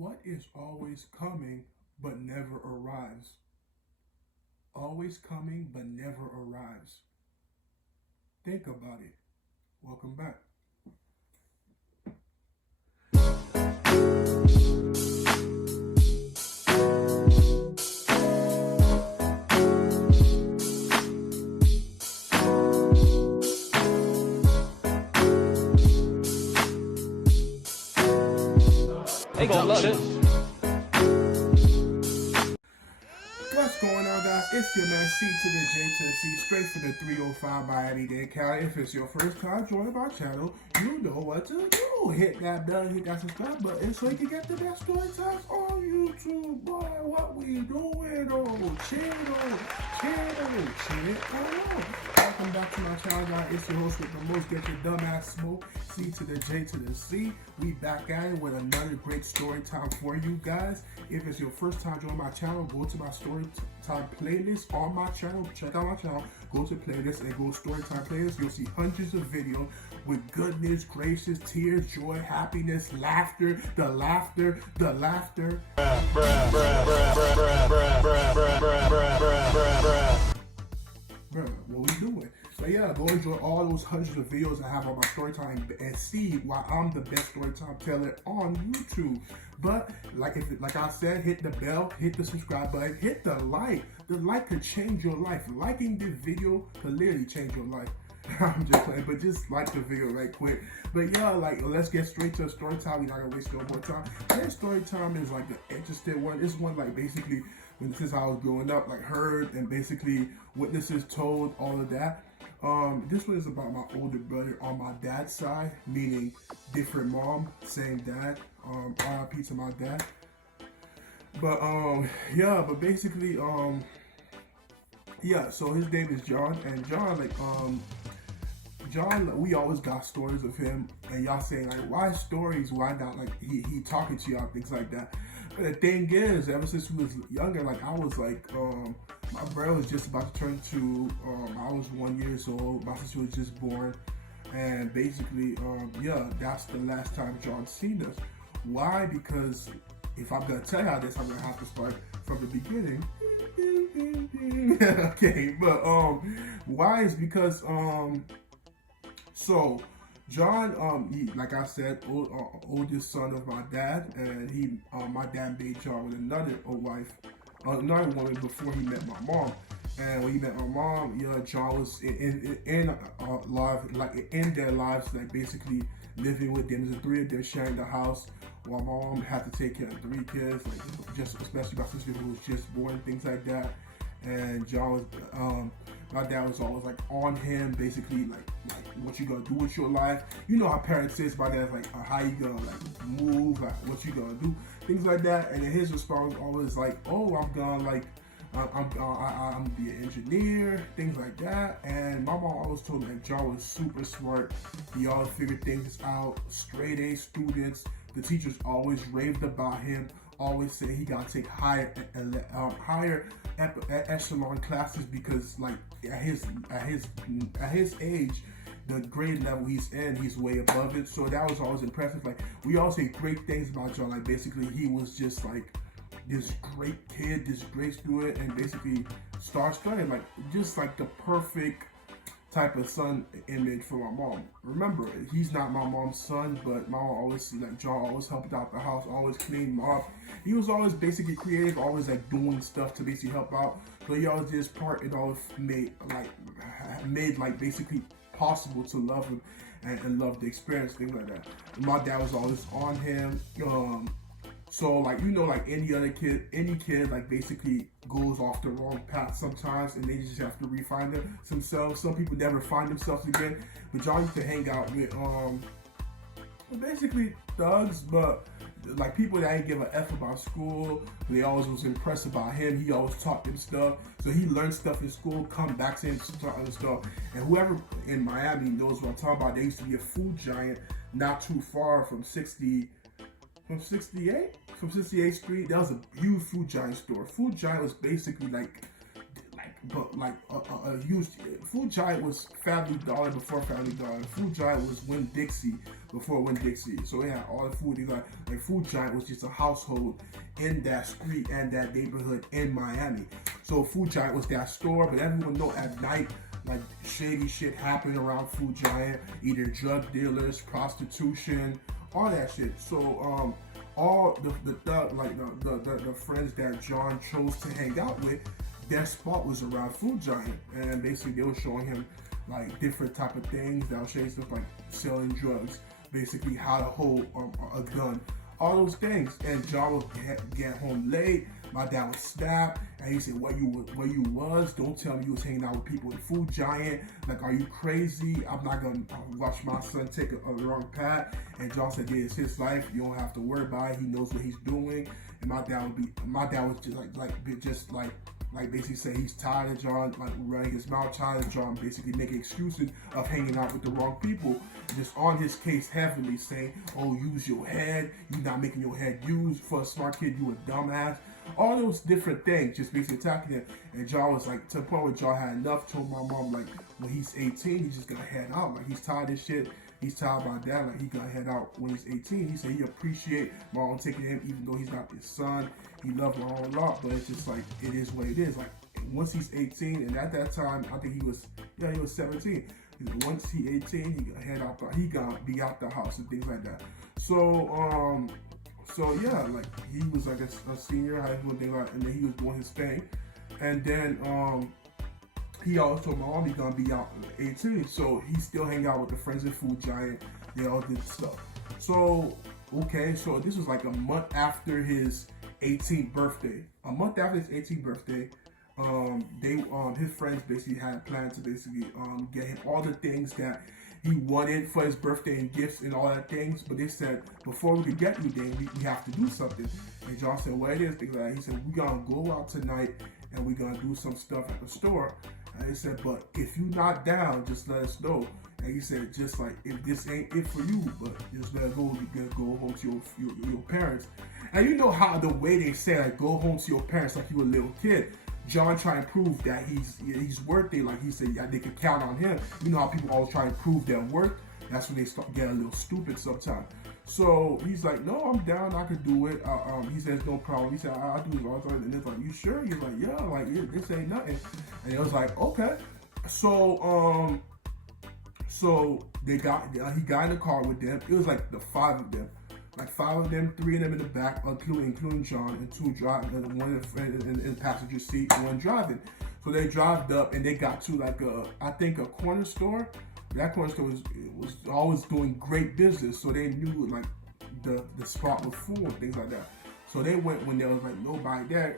What is always coming but never arrives? Always coming but never arrives. Think about it. Welcome back. Hey, go loaded. What's going on, guys? It's your man C.J.C. straight for the 305 by Everyday Cali. If it's your first time joining my channel, you know what to do. Hit that bell, hit that subscribe button so you can get the best story times on YouTube. Boy, what we doing? Oh, chill. Welcome back to my channel, guys. It's your host with the most, get your dumbass smoke. C to the J to the C. We back at it with another great story time for you guys. If it's your first time joining my channel, go to my story time playlist on my channel. Check out my channel. Go to playlist and go story time playlist. You'll see hundreds of videos with goodness, gracious, tears, joy, happiness, laughter, the laughter. Bruh, what we doing? So yeah, go enjoy all those hundreds of videos I have on my Storytime and see why I'm the best Storytime teller on YouTube. But like I said, hit the bell, hit the subscribe button, hit the like. The like could change your life. Liking this video could literally change your life. I'm just playing, but just like the video right quick. But yeah, like let's get straight to story time. We're not gonna waste no more time. This story time is like the interesting one. This one like basically when since I was growing up, like heard and basically witnesses told all of that. This one is about my older brother on my dad's side, meaning different mom, same dad. RIP to my dad. But yeah, but basically yeah, so his name is John, and John, we always got stories of him, and y'all saying like, why stories? Why not like he talking to y'all, things like that. But the thing is, ever since we was younger, like I was like, my brother was just about to turn to, I was 1 year old. My sister was just born, and basically, yeah, that's the last time John seen us. Why? Because if I'm gonna tell y'all this, I'm gonna have to start from the beginning. Okay, but why is because so John, he, like I said, oldest son of my dad, and he, my dad made John with another wife, another woman before he met my mom. And when he met my mom, yeah, John was in life, like in their lives, like basically living with them. The three of them sharing the house, while my mom had to take care of 3 kids, like just especially my sister who was just born, things like that. And John was, my dad was always like on him, basically like what you gonna do with your life. You know how parents is. My dad's like, how you gonna like move, like what you gonna do, things like that. And then his response was always like, oh, I'm gonna like, I'm gonna be an engineer, things like that. And my mom always told me like John was super smart. He always figured things out. Straight A students. The teachers always raved about him. Always say he gotta take higher echelon classes because like at his age, the grade level he's in, he's way above it. So that was always impressive. Like we all say great things about John. Like basically he was just like this great kid, this great student, and basically star-studded, like just like the perfect type of son image for my mom. Remember, he's not my mom's son, but my mom always like John always helped out the house, always cleaned him up. He was always basically creative, always like doing stuff to basically help out. So he always did his part. It always made like basically possible to love him and love the experience, things like that. My dad was always on him. So like you know, like any kid like basically goes off the wrong path sometimes, and they just have to refine themselves. Some people never find themselves again. But John used to hang out with basically thugs, but like people that ain't give a F about school. They always was impressed about him. He always taught them stuff. So he learned stuff in school, come back to him, start other stuff. And whoever in Miami knows what I'm talking about. There used to be a food giant not too far from 68th Street. That was a huge food giant store. Food giant was basically like but like a huge Food Giant was Family Dollar before Family Dollar. Food Giant was Winn Dixie before Winn Dixie. So they had all the food. They got like Food Giant was just a household in that street and that neighborhood in Miami. So Food Giant was that store, but everyone know at night like shady shit happening around Food Giant, either drug dealers, prostitution, all that shit. So all the friends that John chose to hang out with, their spot was around Food Giant, and basically they were showing him like different type of things. That was showing stuff like selling drugs, basically how to hold a gun, all those things. And John would get home late. My dad would snap, and he said, where you was? Don't tell me you was hanging out with people in Food Giant. Like, are you crazy? I'm not gonna watch my son take a wrong path. And John said, yeah, it's his life. You don't have to worry about it. He knows what he's doing. And my dad was just like basically say he's tired of John like running his mouth, tired of John basically making excuses of hanging out with the wrong people. Just on his case heavily saying, oh, use your head. You're not making your head used. For a smart kid, you a dumbass. All those different things, just basically attacking him. And John was like, to the point where John had enough, told my mom, like, when he's 18, he's just gonna head out. Like, he's tired of this shit. He's tired of my dad. Like, he gonna head out when he's 18. He said he appreciate my mom taking him, even though he's not his son. He loved my mom a lot, but it's just like, it is what it is. Like, once he's 18, and at that time, I think he was 17. Once he's 18, he gonna head out. He gonna be out the house and things like that. So yeah, like he was like a senior high school thing, and then he was doing his thing, and then he also told my mom he's gonna be out at 18, so he still hang out with the friends at Food Giant. They all did stuff. So okay, so this was like a month after his 18th birthday. A month after his 18th birthday, his friends basically had planned to basically get him all the things that he wanted for his birthday and gifts and all that things, but they said before we could get anything, we have to do something. And John said, "What it is?" Things like that. He said, "We're gonna go out tonight and we're gonna do some stuff at the store." And he said, "But if you're not down, just let us know." And he said, "Just like if this ain't it for you, but just let go. You can go home to your parents." And you know how the way they say like go home to your parents like you a little kid. John trying to prove that he's worthy, like he said, yeah, they could count on him. You know how people always try to prove their worth? That's when they start getting a little stupid sometimes. So he's like, no, I'm down, I could do it. He says, no problem. He said, I'll do it all the time. And it's like, you sure? He's like, yeah, like this ain't nothing. And it was like, okay. So he got in the car with them. It was like the five of them. Like five of them, three of them in the back, including John, and two driving, and one in the passenger seat, and one driving. So they drove up and they got to like I think a corner store. That corner store was always doing great business, so they knew like the spot was full and things like that. So they went when there was like nobody there.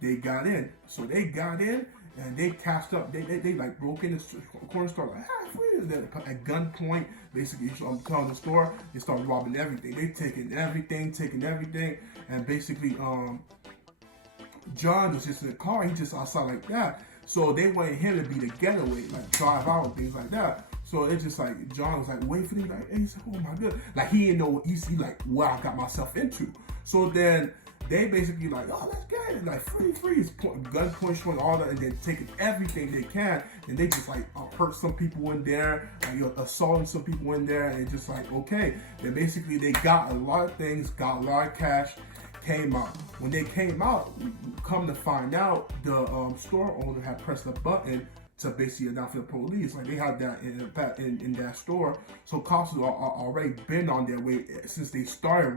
They got in. So they got in and they cashed up. They like broke in the corner store like at gunpoint. Basically, I'm telling the store, they started robbing everything. They taking everything, and basically, John was just in the car. He just outside like that. So they wanted him to be the getaway, like drive out and things like that. So it's just like John was like, wait for them, like, and he said, oh my god, like he didn't know what he like what I got myself into. So then they basically like, oh, let's get it, like freeze, gun point, showing all that, and then taking everything they can, and they just like hurt some people in there, like, assaulting some people in there, and it's just like, okay. Then basically they got a lot of things, got a lot of cash, came out. When they came out, come to find out, the store owner had pressed a button to basically announce to the police. Like they had that in that store. So cops are already been on their way since they started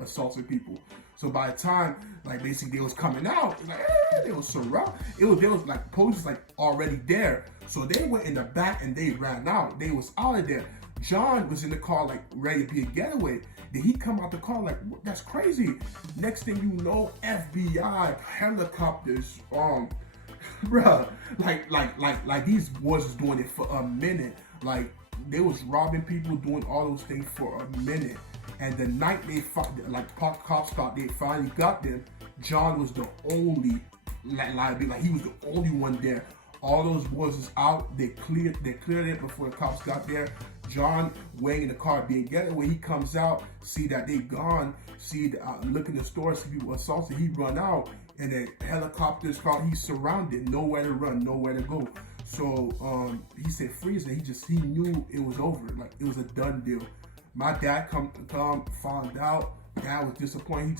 assaulting people. So by the time like basically they was coming out, like they was surrounded. There was like police like already there. So they went in the back and they ran out. They was out of there. John was in the car like ready to be a getaway. Then he come out the car like, that's crazy. Next thing you know, FBI helicopters, bruh, like these boys was doing it for a minute. Like they was robbing people, doing all those things for a minute. And the night they cops thought they finally got them, John was the only liability. Like he was the only one there. All those boys was out. They cleared it before the cops got there. John waiting in the car being getaway. He comes out, see that they gone, look in the store, see people assaulted. He run out. and then helicopters called. He's surrounded, nowhere to run, nowhere to go. So he said freeze, and he knew it was over, like it was a done deal. My dad come found out. Dad was disappointed.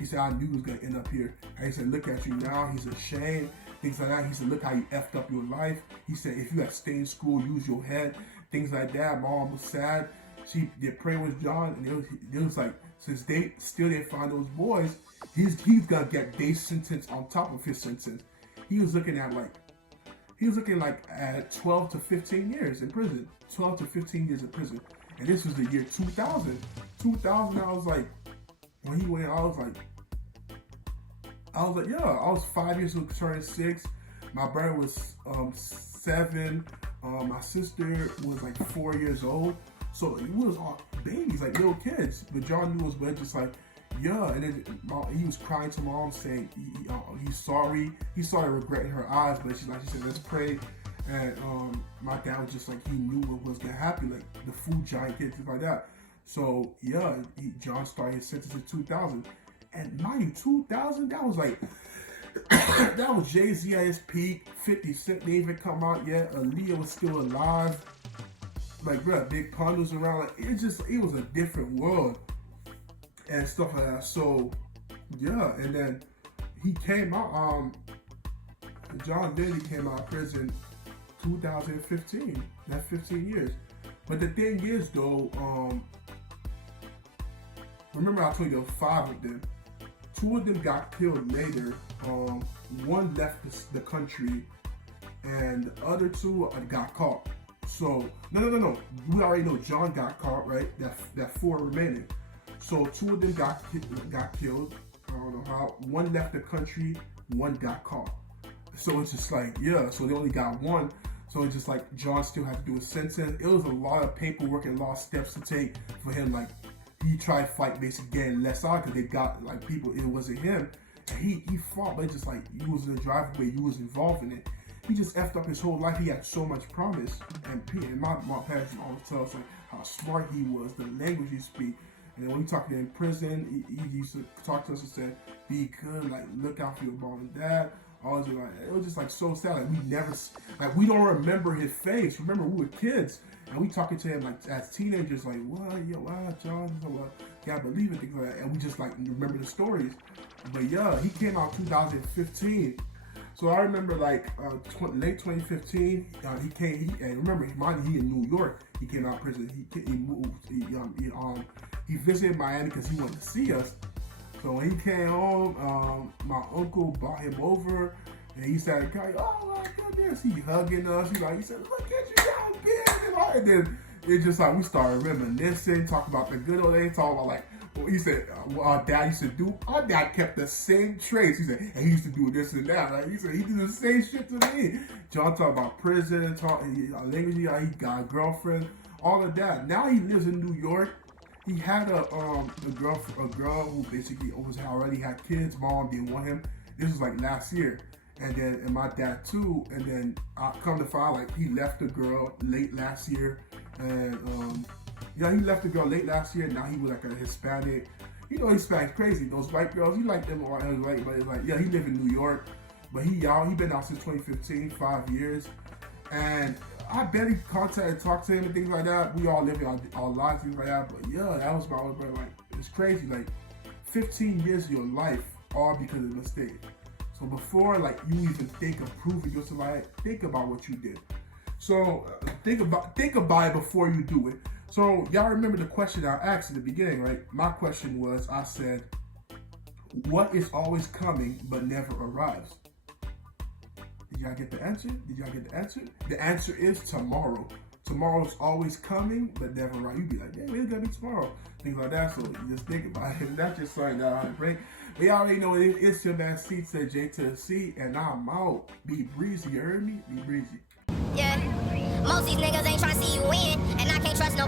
He said, I knew he was gonna end up here. And he said, look at you now. He's ashamed, things like that. He said, look how you effed up your life. He said, if you had stayed in school, use your head, things like that. Mom was sad. She did pray with John, and it was like, since they still didn't find those boys, he's gonna get day sentence on top of his sentence. He was looking like at 12 to 15 years in prison. 12 to 15 years in prison. And this was the year 2000. 2000, I was like, when he went, I was like, yeah, I was 5 years old, turning 6. My brother was 7. My sister was like 4 years old. So we was all babies, like little kids. But John knew us, but just like, yeah. And then he was crying to mom, saying he's sorry. He started regretting her eyes, but she said, let's pray. And my dad was just like, he knew what was gonna happen, like the food giant kids, things like that. So yeah, John started his sentence in 2000, and mind you, 2000, that was like that was Jay-Z at his peak. 50 Cent didn't even come out yet. Aaliyah was still alive. Like, bro, Big Pun was around. Like, it was a different world and stuff like that. So yeah, and then he came out. John Diddy came out of prison 2015. That's 15 years. But the thing is, though, remember I told you there were 5 of them. 2 of them got killed later. One left the country, and the other 2 got caught. So no. We already know John got caught, right? That 4 remaining. So 2 of them got killed. I don't know how. 1 left the country. 1 got caught. So it's just like, yeah. So they only got 1. So it's just like John still had to do a sentence. It was a lot of paperwork and a lot of steps to take for him. Like, he tried to fight basically getting less out because they got like people. It wasn't him. And he fought, but it's just like you was in the driveway, you was involved in it. He just effed up his whole life. He had so much promise, and my parents always tell us like how smart he was, the language he speak. And then when he talked in prison, he used to talk to us and said, "Be good, like look out for your mom and dad." Always like, it was just like so sad. Like we don't remember his face. Remember, we were kids, and we talking to him like as teenagers, like, "What, John? Can't believe it," things like that. And we just like remember the stories. But yeah, he came out 2015. So I remember like late 2015, he came. And remember, he in New York. He came out of prison. He moved. He visited Miami because he wanted to see us. So when he came home, my uncle brought him over, and he started crying. "Oh my goodness!" He hugging us. He said, "Look at you, y'all big." And then it just like we started reminiscing, talking about the good old days, talking about like. He said, our dad used to do, our dad kept the same traits. He said, and he used to do this and that. Like, he said, he did the same shit to me. John talked about prison, language, he got a girlfriend, all of that. Now he lives in New York. He had a girl who basically already had kids. Mom didn't want him. This was like last year. And my dad too. And then I come to find like he left the girl late last year. And he left the girl late last year. Now he was like a Hispanic. You know, Hispanic crazy. Those white girls, he liked them white, but it's like, yeah, he lived in New York. But he been out since 2015, 5 years. And I barely contact and talk to him and things like that. We all live in our lives, things like that. But yeah, that was my older brother. Like, it's crazy. Like, 15 years of your life, all because of a mistake. So before, like, you even think of proving yourself, like, think about what you did. So think about it before you do it. So y'all remember the question I asked at the beginning, right? My question was, I said, what is always coming but never arrives? Did y'all get the answer? The answer is tomorrow. Tomorrow's always coming but never arrives. You'd be like, damn, it's gonna be tomorrow. Things like that. So you just think about it. That's just something that I break. But y'all already know it's your man C.J.C, and I'm out. Be breezy, you heard me? Be breezy. Yeah. Most these niggas ain't trying to see you win, and I can't trust no